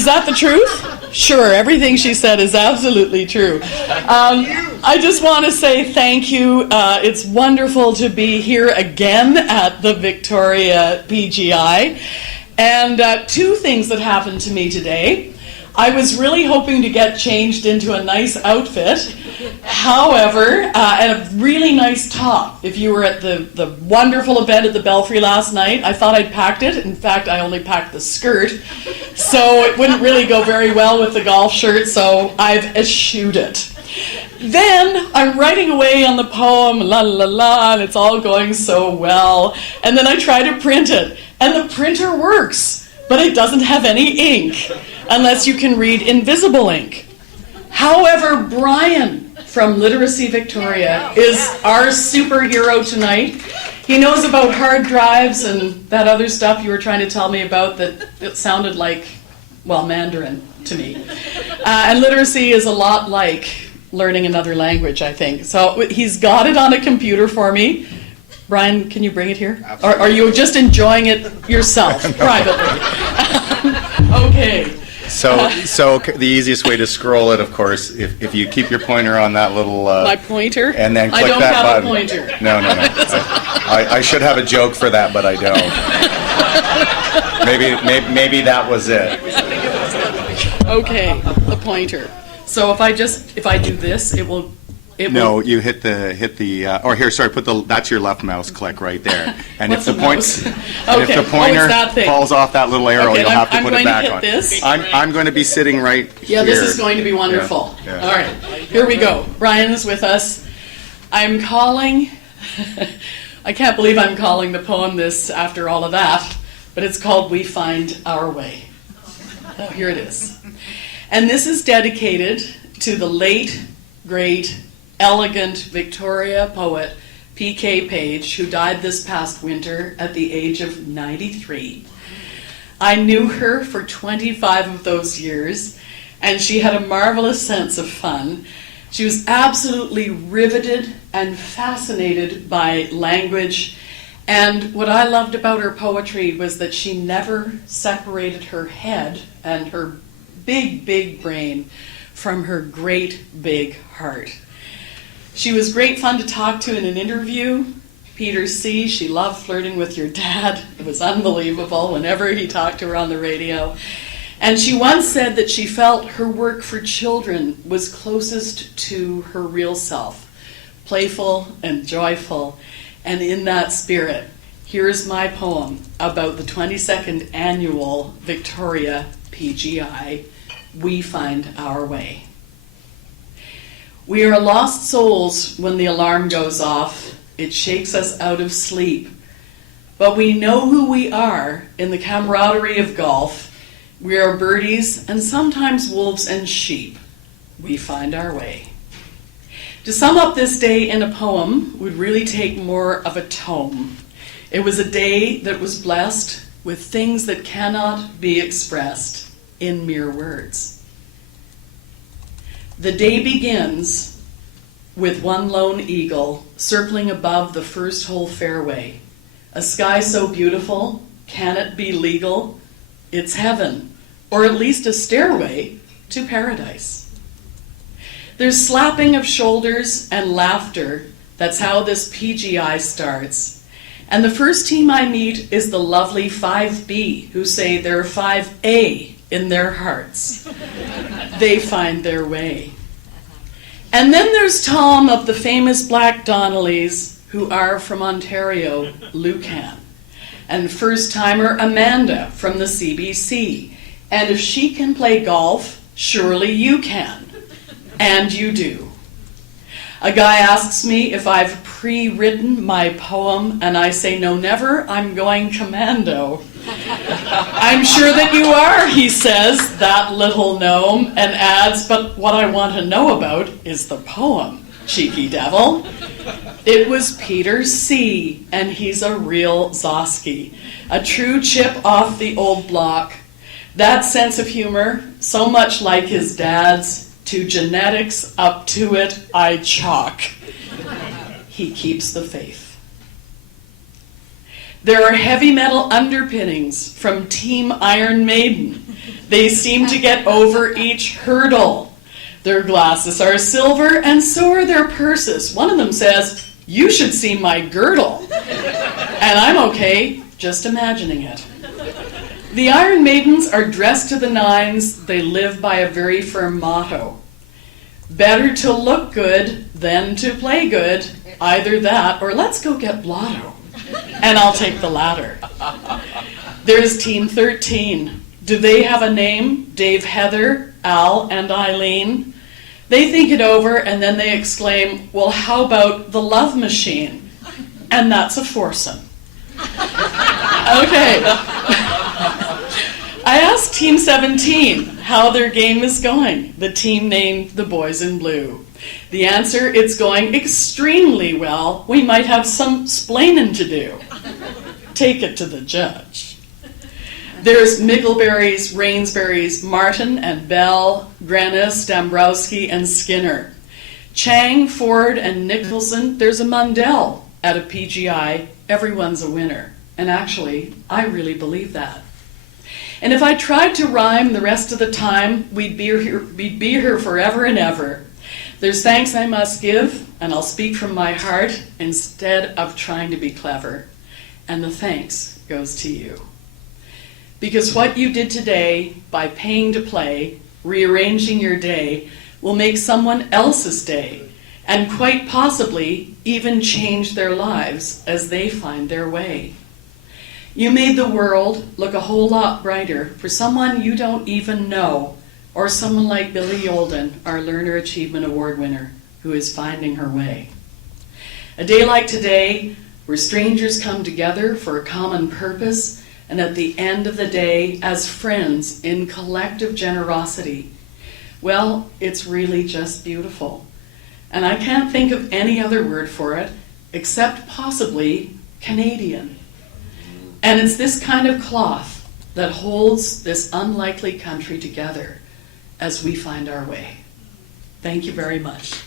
Is that the truth? Sure, everything she said is absolutely true. I just want to say thank you. It's wonderful to be here again at the Victoria PGI. And two things that happened to me today. I was really hoping to get changed into a nice outfit. However, and a really nice top. If you were at the wonderful event at the Belfry last night, I thought I'd packed it. In fact, I only packed the skirt. So it wouldn't really go very well with the golf shirt, so I've eschewed it. Then I'm writing away on the poem, la la la, and it's all going so well. And then I try to print it, and the printer works, but it doesn't have any ink, unless you can read invisible ink. However, Brian from Literacy Victoria is our superhero tonight. He knows about hard drives and that other stuff you were trying to tell me about that it sounded like, well, Mandarin to me. And literacy is a lot like learning another language, I think. So he's got it on a computer for me. Brian, can you bring it here? Absolutely. Or are you just enjoying it yourself, privately? Okay. So the easiest way to scroll it, of course, if you keep your pointer on that little... my pointer? And then click that button. I don't have a pointer. No. I should have a joke for that, but I don't. Maybe that was it. Okay, the pointer. So if I do this, it will... No, you hit the or here, sorry, that's your left mouse click right there. And if the pointer falls off that little arrow, you'll have to put it back on. This. I'm going to be sitting right here. Yeah, this is going to be wonderful. Yeah. All right, here we go. Brian is with us. I'm calling, I can't believe I'm calling the poem this after all of that, but it's called We Find Our Way. Oh, here it is. And this is dedicated to the late, great, elegant Victoria poet P.K. Page, who died this past winter at the age of 93. I knew her for 25 of those years, and she had a marvelous sense of fun. She was absolutely riveted and fascinated by language, and what I loved about her poetry was that she never separated her head and her big, big brain from her great, big heart. She was great fun to talk to in an interview. Peter C., she loved flirting with your dad. It was unbelievable whenever he talked to her on the radio. And she once said that she felt her work for children was closest to her real self, playful and joyful. And in that spirit, here's my poem about the 22nd annual Victoria PGI, We Find Our Way. We are lost souls when the alarm goes off. It shakes us out of sleep. But we know who we are in the camaraderie of golf. We are birdies and sometimes wolves and sheep. We find our way. To sum up this day in a poem would really take more of a tome. It was a day that was blessed with things that cannot be expressed in mere words. The day begins with one lone eagle circling above the first hole fairway. A sky so beautiful, can it be legal? It's heaven, or at least a stairway to paradise. There's slapping of shoulders and laughter. That's how this PGI starts. And the first team I meet is the lovely 5B, who say they're 5A in their hearts. They find their way. And then there's Tom of the famous Black Donnellys, who are from Ontario, Lucan. And first-timer Amanda from the CBC. And if she can play golf, surely you can. And you do. A guy asks me if I've pre-written my poem, and I say, no, never, I'm going commando. I'm sure that you are, he says, that little gnome, and adds, but what I want to know about is the poem, cheeky devil. It was Peter C., and he's a real Gzowski, a true chip off the old block. That sense of humor, so much like his dad's, to genetics, up to it, I chalk. He keeps the faith. There are heavy metal underpinnings from Team Iron Maiden. They seem to get over each hurdle. Their glasses are silver, and so are their purses. One of them says, "You should see my girdle." And I'm okay just imagining it. The Iron Maidens are dressed to the nines. They live by a very firm motto. Better to look good than to play good. Either that or let's go get blotto. And I'll take the latter. There's Team 13. Do they have a name? Dave, Heather, Al, and Eileen. They think it over and then they exclaim, well, how about the love machine? And that's a foursome. Okay. I asked Team 17 how their game is going, the team named the Boys in Blue. The answer, it's going extremely well. We might have some splaining to do. Take it to the judge. There's Mickleberries, Rainsberries, Martin and Bell, Grannis, Dombrowski, and Skinner. Chang, Ford, and Nicholson. There's a Mundell at a PGI. Everyone's a winner. And actually, I really believe that. And if I tried to rhyme the rest of the time, we'd be here forever and ever. There's thanks I must give, and I'll speak from my heart instead of trying to be clever. And the thanks goes to you. Because what you did today by paying to play, rearranging your day, will make someone else's day, and quite possibly even change their lives as they find their way. You made the world look a whole lot brighter for someone you don't even know, or someone like Billy Yolden, our Learner Achievement Award winner, who is finding her way. A day like today, where strangers come together for a common purpose, and at the end of the day, as friends in collective generosity, well, it's really just beautiful. And I can't think of any other word for it, except possibly Canadian. And it's this kind of cloth that holds this unlikely country together as we find our way. Thank you very much.